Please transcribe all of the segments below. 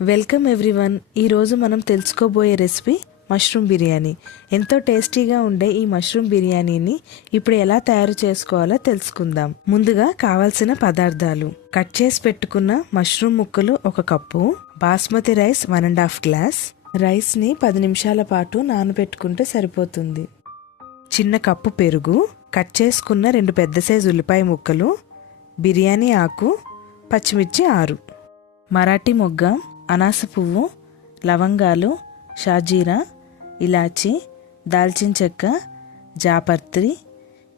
Welcome everyone. ఈరోజు మనం తెలుసుకోబోయే రెసిపీ మష్రూమ్ బిర్యానీ. ఎంతో టేస్టీగా ఉండే ఈ మష్రూమ్ బిర్యానీని ఇప్పుడు ఎలా తయారు చేసుకోవాలో తెలుసుకుందాం. ముందుగా కావాల్సిన పదార్థాలు: కట్ చేసి పెట్టుకున్న మష్రూమ్ ముక్కలు 1 కప్పు, బాస్మతి రైస్ 1.5 గ్లాస్. రైస్ని 10 నిమిషాల పాటు నానబెట్టుకుంటే సరిపోతుంది. చిన్న కప్పు పెరుగు, కట్ చేసుకున్న 2 పెద్ద సైజు ఉల్లిపాయ ముక్కలు, బిర్యానీ ఆకు, పచ్చిమిర్చి 6, మరాఠీ మొగ్గ, అనాస పువ్వు, లవంగాలు, షాజీరా, ఇలాచి, దాల్చిన చెక్క, జాపత్రి,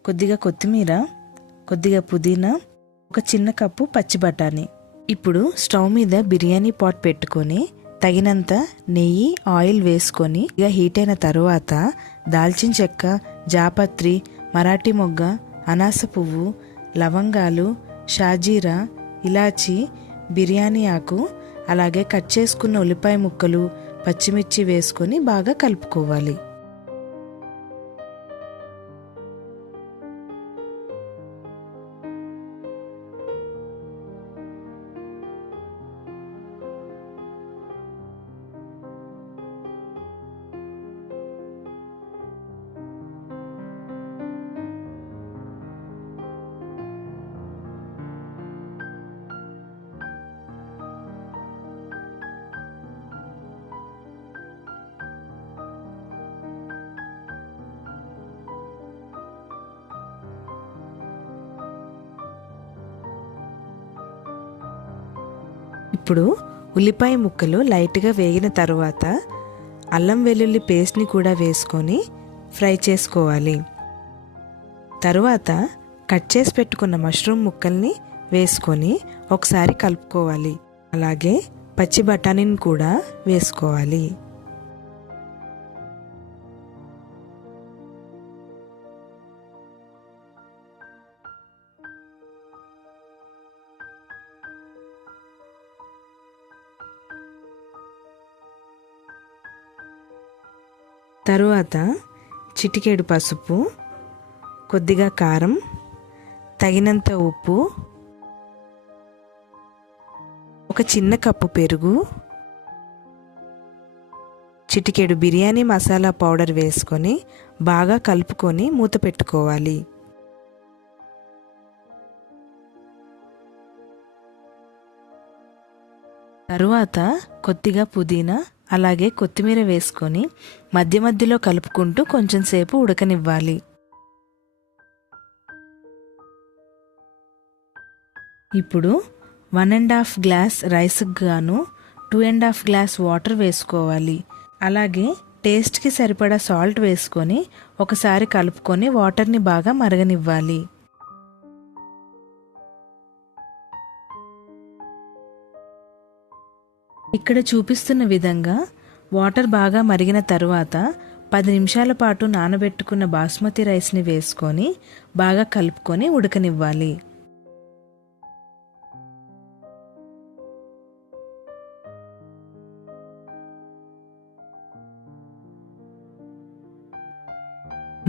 కొద్దిగా కొత్తిమీర, కొద్దిగా పుదీనా, 1 చిన్న కప్పు పచ్చి బఠానీ. ఇప్పుడు స్టవ్ మీద బిర్యానీ పాట్ పెట్టుకొని తగినంత నెయ్యి, ఆయిల్ వేసుకొని ఇక హీట్ అయిన తరువాత దాల్చిన చెక్క, జాపత్రి, మరాఠీ మొగ్గ, అనాస పువ్వు, లవంగాలు, షాజీరా, ఇలాచి, బిర్యానీ ఆకు, అలాగే కట్ చేసుకున్న ఉల్లిపాయ ముక్కలు, పచ్చిమిర్చి వేసుకొని బాగా కలుపుకోవాలి. ఇప్పుడు ఉల్లిపాయ ముక్కలు లైట్గా వేగిన తర్వాత అల్లం వెల్లుల్లి పేస్ట్ని కూడా వేసుకొని ఫ్రై చేసుకోవాలి. తరువాత కట్ చేసి పెట్టుకున్న మష్రూమ్ ముక్కల్ని వేసుకొని ఒకసారి కలుపుకోవాలి. అలాగే పచ్చి బఠానీని కూడా వేసుకోవాలి. తరువాత చిటికెడు పసుపు, కొద్దిగా కారం, తగినంత ఉప్పు, 1 చిన్న కప్పు పెరుగు, చిటికెడు బిర్యానీ మసాలా పౌడర్ వేసుకొని బాగా కలుపుకొని మూత పెట్టుకోవాలి. తరువాత కొద్దిగా పుదీనా అలాగే కొత్తిమీర వేసుకొని మధ్య మధ్యలో కలుపుకుంటూ కొంచెం సేపు ఉడకనివ్వాలి. ఇప్పుడు 1.5 గ్లాస్ రైస్కి గాను 2.5 గ్లాస్ వాటర్ వేసుకోవాలి. అలాగే టేస్ట్కి సరిపడా సాల్ట్ వేసుకొని ఒకసారి కలుపుకొని వాటర్ని బాగా మరగనివ్వాలి. ఇక్కడ చూపిస్తున్న విధంగా వాటర్ బాగా మరిగిన తరువాత 10 నిమిషాల పాటు నానబెట్టుకున్న బాస్మతి రైస్ని వేసుకొని బాగా కలుపుకొని ఉడకనివ్వాలి.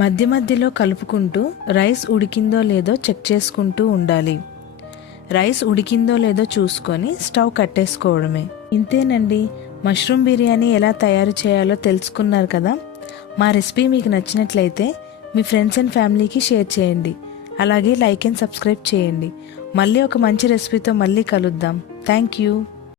మధ్య మధ్యలో కలుపుకుంటూ రైస్ ఉడికిందో లేదో చెక్ చేసుకుంటూ ఉండాలి. రైస్ ఉడికిందో లేదో చూసుకొని స్టవ్ కట్టేసుకోవడమే. ఇంతేనండి, మష్రూమ్ బిర్యానీ ఎలా తయారు చేయాలో తెలుసుకున్నారు కదా. మా రెసిపీ మీకు నచ్చినట్లయితే మీ ఫ్రెండ్స్ అండ్ ఫ్యామిలీకి షేర్ చేయండి. అలాగే లైక్ అండ్ సబ్స్క్రైబ్ చేయండి. మళ్ళీ ఒక మంచి రెసిపీతో మళ్ళీ కలుద్దాం. Thank you.